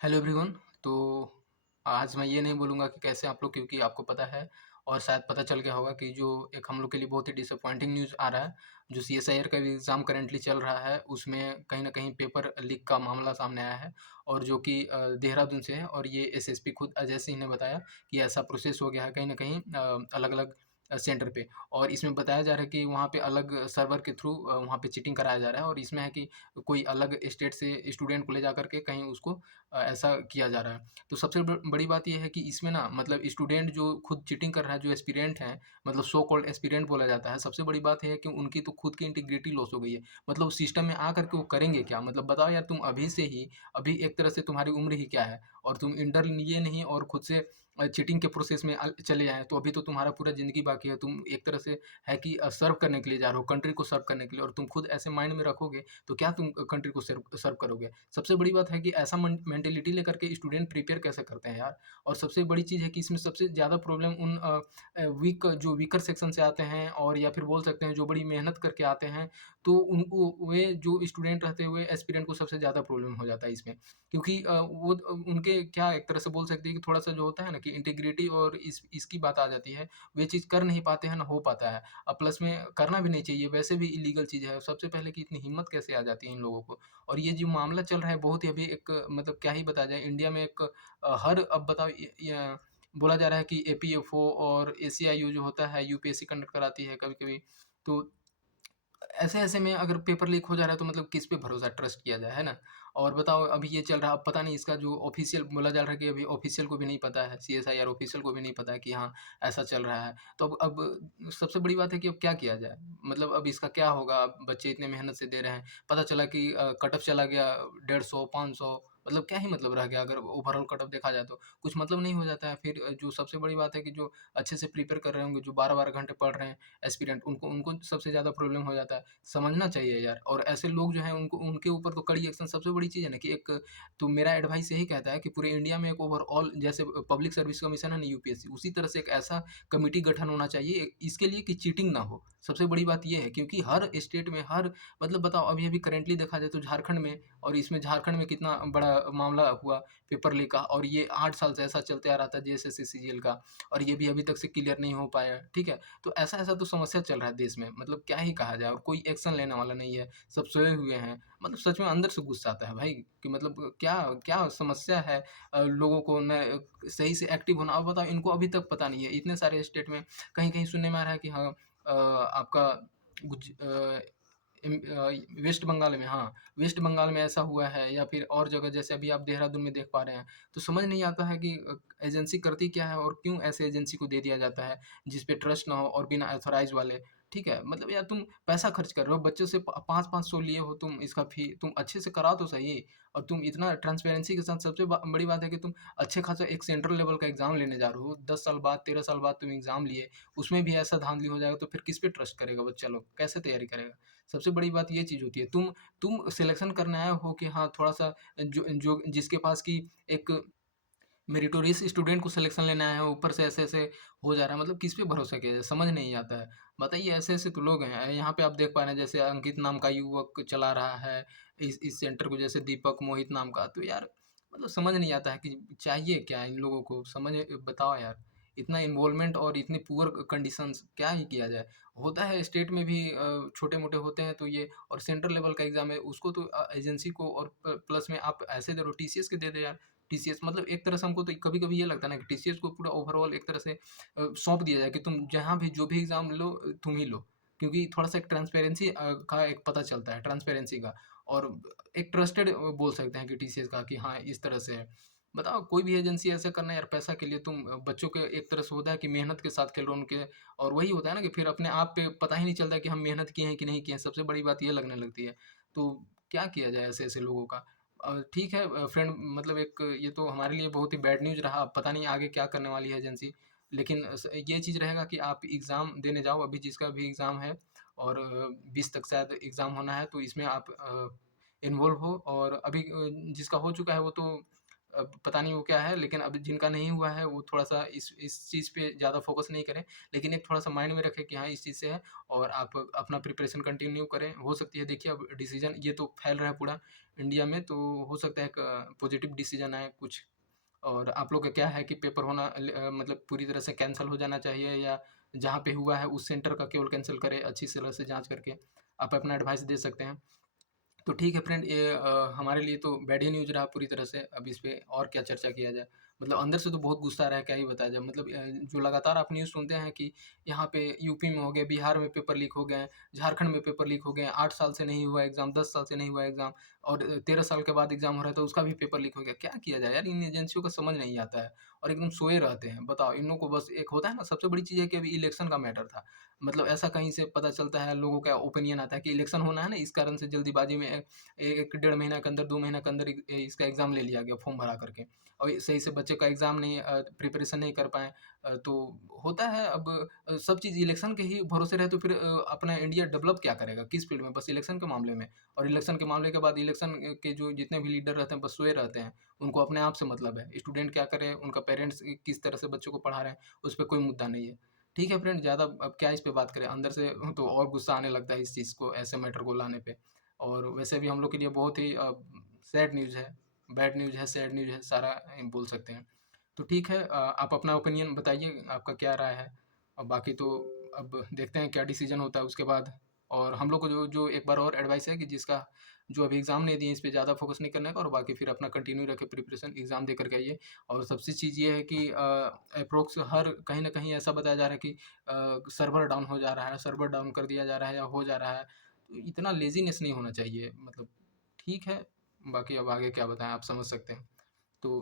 Hello everyone. तो आज मैं ये नहीं बोलूँगा कि कैसे आप लोग, क्योंकि आपको पता है और शायद पता चल गया होगा कि जो एक हम लोग के लिए बहुत ही डिसअपॉइंटिंग न्यूज़ आ रहा है, जो सीएसआईआर का भी एग्ज़ाम करेंटली चल रहा है, उसमें कहीं न कहीं पेपर लीक का मामला सामने आया है और जो कि देहरादून से है। और ये एसएसपी खुद अजय सिंह ने बताया कि ऐसा प्रोसेस हो गया है कहीं न कहीं अलग-अलग सेंटर पे। और इसमें बताया जा रहा है कि वहाँ पे अलग सर्वर के थ्रू वहाँ पे चीटिंग कराया जा रहा है और इसमें है कि कोई अलग स्टेट से स्टूडेंट को ले जाकर के कहीं उसको ऐसा किया जा रहा है। तो सबसे बड़ी बात ये है कि इसमें ना मतलब स्टूडेंट जो खुद चीटिंग कर रहा है, जो एस्पिरेंट हैं, मतलब सो कॉल्ड एस्पिरेंट बोला जाता है। सबसे बड़ी बात ये है कि उनकी तो खुद की इंटीग्रिटी लॉस हो गई है। मतलब सिस्टम में आकर के वो करेंगे क्या? मतलब बताओ यार, तुम अभी से ही अभी एक तरह से तुम्हारी उम्र ही क्या है और तुम इंटर लिए नहीं और खुद से चीटिंग के प्रोसेस में चले आए। तो अभी तो तुम्हारा पूरा ज़िंदगी बाकी है। तुम एक तरह से है कि सर्व करने के लिए जा रहे हो, कंट्री को सर्व करने के लिए, और तुम खुद ऐसे माइंड में रखोगे तो क्या तुम कंट्री को सर्व सर्व करोगे? सबसे बड़ी बात है कि ऐसा मेंटेलिटी लेकर के स्टूडेंट प्रिपेयर कैसे करते हैं यार। और सबसे बड़ी चीज़ है कि इसमें सबसे ज़्यादा प्रॉब्लम उन जो वीकर सेक्शन से आते हैं, और या फिर बोल सकते हैं जो बड़ी मेहनत करके आते हैं, तो उनको वे जो स्टूडेंट रहते हुए एस्पिरेंट को सबसे ज़्यादा प्रॉब्लम हो जाता है इसमें। क्योंकि वो उनके क्या एक तरह से बोल सकते हैं कि थोड़ा सा जो होता है ना कि इंटीग्रिटी और इसकी बात आ जाती है, वे चीज़ कर नहीं पाते हैं ना हो पाता है। प्लस में करना भी नहीं चाहिए, वैसे भी इलीगल चीज़ है। सबसे पहले कि इतनी हिम्मत कैसे आ जाती है इन लोगों को। और ये जो मामला चल रहा है बहुत ही अभी एक मतलब क्या ही बताया जाए, इंडिया में एक हर अब बताओ बोला जा रहा है कि एपीएफओ और एसीआईयू जो होता है यूपीएससी कंडक्ट कराती है कभी-कभी। तो ऐसे-ऐसे में अगर पेपर लीक हो जा रहा है तो मतलब किस पे भरोसा ट्रस्ट किया जाए, है ना? और बताओ अभी ये चल रहा है, अब पता नहीं इसका जो ऑफ़िशियल बोला जा रहा है कि अभी ऑफ़िशियल को भी नहीं पता है, सीएसआईआर ऑफ़िशियल को भी नहीं पता है कि हाँ, ऐसा चल रहा है। तो अब सबसे बड़ी बात है कि अब क्या किया जाए? मतलब अब इसका क्या होगा? अब बच्चे इतने मेहनत से दे रहे हैं, पता चला कि कट ऑफ चला गया 150, 500, मतलब क्या ही मतलब रह गया अगर ओवरऑल कट ऑफ देखा जाए तो। कुछ मतलब नहीं हो जाता है। फिर जो सबसे बड़ी बात है कि जो अच्छे से प्रिपेयर कर रहे होंगे, जो 12-12 घंटे पढ़ रहे हैं एस्पिरेंट, उनको उनको सबसे ज़्यादा प्रॉब्लम हो जाता है। समझना चाहिए यार। और ऐसे लोग जो हैं उनको उनके ऊपर तो कड़ी एक्शन, सबसे बड़ी चीज़ है ना कि एक, तो मेरा एडवाइस यही कहता है कि पूरे इंडिया में एक ओवरऑल जैसे पब्लिक सर्विस कमीशन है ना यूपीएससी, उसी तरह से एक ऐसा कमिटी गठन होना चाहिए इसके लिए कि चीटिंग ना हो। सबसे बड़ी बात ये है क्योंकि हर स्टेट में हर मतलब बताओ अभी-अभी करंटली देखा जाए तो झारखंड में, और इसमें झारखंड में कितना बड़ा मामला हुआ पेपर लीक का, और ये 8 साल से ऐसा चलते आ रहा था जेएसएससी सीजीएल का, और ये भी अभी तक से क्लियर नहीं हो पाया, ठीक है? तो ऐसा-ऐसा तो समस्या चल रहा है देश में, मतलब क्या ही कहा जाए, और कोई एक्शन लेने वाला नहीं है, सब सोए हुए हैं। मतलब सच में अंदर से गुस्सा आता है भाई कि मतलब क्या क्या समस्या है लोगों को न सही से एक्टिव होना। अब बताओ इनको अभी तक पता नहीं है, इतने सारे स्टेट में कहीं-कहीं सुनने में आ रहा है कि हाँ आपका वेस्ट बंगाल में, हाँ, वेस्ट बंगाल में ऐसा हुआ है या फिर और जगह जैसे अभी आप देहरादून में देख पा रहे हैं। तो समझ नहीं आता है कि एजेंसी करती क्या है और क्यों ऐसे एजेंसी को दे दिया जाता है, जिस पे ट्रस्ट ना हो और बिना ऑथराइज़ वाले, ठीक है? मतलब यार तुम पैसा खर्च कर रहे हो, बच्चों से प 5-500 लिए हो तुम, इसका फ़ी तुम अच्छे से कराओ तो सही। और तुम इतना ट्रांसपेरेंसी के साथ, सबसे बड़ी बात है कि तुम अच्छे खासा एक सेंट्रल लेवल का एग्ज़ाम लेने जा रहे हो, 10 साल बाद, 13 साल बाद तुम एग्ज़ाम लिए, उसमें भी ऐसा धाँधली हो जाएगा तो फिर किस पे ट्रस्ट करेगा बच्चा लोग? कैसे तैयारी करेगा? सबसे बड़ी बात ये चीज़ होती है। तुम सिलेक्शन करने आए हो कि हाँ, थोड़ा-सा जो जो जिसके पास कि एक मेरिटोरियस स्टूडेंट को सिलेक्शन लेने आए हो, ऊपर से ऐसे-ऐसे हो जा रहा है, मतलब किस पे भरोसा किया जाए, समझ नहीं आता है। बताइए ऐसे-ऐसे तो लोग हैं। यहाँ पे आप देख पा रहे हैं जैसे अंकित नाम का युवक चला रहा है इस सेंटर को, जैसे दीपक मोहित नाम का। तो यार मतलब समझ नहीं आता है कि चाहिए क्या इन लोगों को, समझ बताओ यार। इतना इन्वॉल्वमेंट और इतनी पुअर कंडीशंस, क्या ही किया जाए। होता है स्टेट में भी छोटे-मोटे होते हैं तो ये, और सेंट्रल लेवल का एग्ज़ाम है उसको तो एजेंसी को, और प्लस में आप ऐसे दे रहे हो, टीसीएस के दे दो यार। टीसीएस मतलब एक तरह से हमको तो कभी-कभी ये लगता है ना कि टीसीएस को पूरा ओवरऑल एक तरह से सौंप दिया जाए कि तुम जहाँ भी जो भी एग्ज़ाम लो तुम ही लो। क्योंकि थोड़ा-सा एक ट्रांसपेरेंसी का एक पता चलता है, ट्रांसपेरेंसी का, और एक ट्रस्टेड बोल सकते हैं कि टीसीएस का कि हाँ, इस तरह से है। बताओ कोई भी एजेंसी ऐसा करना है यार पैसा के लिए, तुम बच्चों के एक तरह से होता है कि मेहनत के साथ खेल रहे हो उनके, और वही होता है ना कि फिर अपने आप पे पता ही नहीं चलता कि हम मेहनत किए हैं कि नहीं किए हैं, सबसे बड़ी बात ये लगने लगती है। तो क्या किया जाए ऐसे-ऐसे लोगों का? ठीक है फ्रेंड, मतलब एक ये तो हमारे लिए बहुत ही बैड न्यूज़ रहा, अब पता नहीं आगे क्या करने वाली है एजेंसी। लेकिन ये चीज़ रहेगा कि आप एग्ज़ाम देने जाओ, अभी जिसका भी एग्ज़ाम है, और 20 तक शायद एग्ज़ाम होना है, तो इसमें आप इन्वॉल्व हो। और अभी जिसका हो चुका है वो तो अब पता नहीं वो क्या है, लेकिन अब जिनका नहीं हुआ है वो थोड़ा-सा इस चीज़ पे ज़्यादा फ़ोकस नहीं करें, लेकिन एक थोड़ा-सा माइंड में रखें कि हाँ, इस चीज़ से है और आप अपना प्रिपरेशन कंटिन्यू करें। हो सकती है देखिए अब डिसीज़न ये तो फैल रहा है पूरा इंडिया में, तो हो सकता है एक पॉज़िटिव डिसीज़न आए कुछ। और आप लोग का क्या है कि पेपर होना मतलब पूरी तरह से कैंसल हो जाना चाहिए या जहाँ पे हुआ है उस सेंटर का केवल कैंसल करें, अच्छी तरह से जाँच करके। आप अपना एडवाइस दे सकते हैं। तो ठीक है फ्रेंड, ये हमारे लिए तो बैड ही न्यूज़ रहा पूरी तरह से। अब इस पे और क्या चर्चा किया जाए? मतलब अंदर से तो बहुत गुस्सा आ रहा है, क्या ही बताया जाए। मतलब जो लगातार आप न्यूज़ सुनते हैं कि यहाँ पे यूपी में हो गया, बिहार में पेपर लीक हो गए हैं, झारखंड में पेपर लीक हो गए हैं, 8 साल से नहीं हुआ एग्ज़ाम, 10 साल से नहीं हुआ एग्ज़ाम और 13 साल के बाद एग्ज़ाम हो रहा है तो उसका भी पेपर लीक हो गया। क्या किया जाए यार? इन एजेंसियों को समझ नहीं आता है और एकदम सोए रहते हैं। बताओ इन लोगों को बस एक होता है ना, सबसे बड़ी चीज़ है कि अभी इलेक्शन का मैटर था। मतलब ऐसा कहीं से पता चलता है, लोगों का ओपिनियन आता है कि इलेक्शन होना है ना, इस कारण से जल्दीबाज़ी में 1 डेढ़ महीना के अंदर, 2 महीना के अंदर इसका एग्ज़ाम ले लिया गया फॉर्म भरा करके और ये सही से बच्चे का एग्ज़ाम नहीं प्रिपरेशन नहीं कर पाएँ। तो होता है अब सब चीज़ इलेक्शन के ही भरोसे रहे तो फिर अपना इंडिया डेवलप क्या करेगा? किस फ़ील्ड में? बस इलेक्शन के मामले में और इलेक्शन के मामले के बाद इलेक्शन के जो जितने भी लीडर रहते हैं बस सोए रहते हैं। उनको अपने आप से मतलब है। स्टूडेंट क्या करे, उनका पेरेंट्स किस तरह से बच्चों को पढ़ा रहे हैं, उस पे कोई मुद्दा नहीं है। ठीक है फ्रेंड, ज़्यादा अब क्या इस पे बात करें, अंदर से तो और गुस्सा आने लगता है इस चीज़ को, ऐसे मैटर को लाने पे। और वैसे भी हम लोग के लिए बहुत ही सैड न्यूज़ है, बैड न्यूज़ है, सैड न्यूज़ है, सारा बोल सकते हैं। तो ठीक है, आप अपना ओपिनियन बताइए, आपका क्या राय है? और बाकी तो अब देखते हैं क्या डिसीज़न होता है उसके बाद। और हम लोग को जो जो एक बार और एडवाइस है कि जिसका जो अभी एग्ज़ाम नहीं दिए, इस पे ज़्यादा फ़ोकस नहीं करने का और बाकी फिर अपना कंटिन्यू रखें प्रिपरेशन, एग्ज़ाम दे कर के आइए। और सबसे चीज़ ये है कि एप्रोक्स हर कहीं न कहीं ऐसा बताया जा रहा है कि सर्वर डाउन हो जा रहा है, सर्वर डाउन कर दिया जा रहा है या हो जा रहा है। तो इतना लेज़ीनेस नहीं होना चाहिए, मतलब ठीक है, बाकी अब आगे क्या बताएँ, आप समझ सकते हैं। तो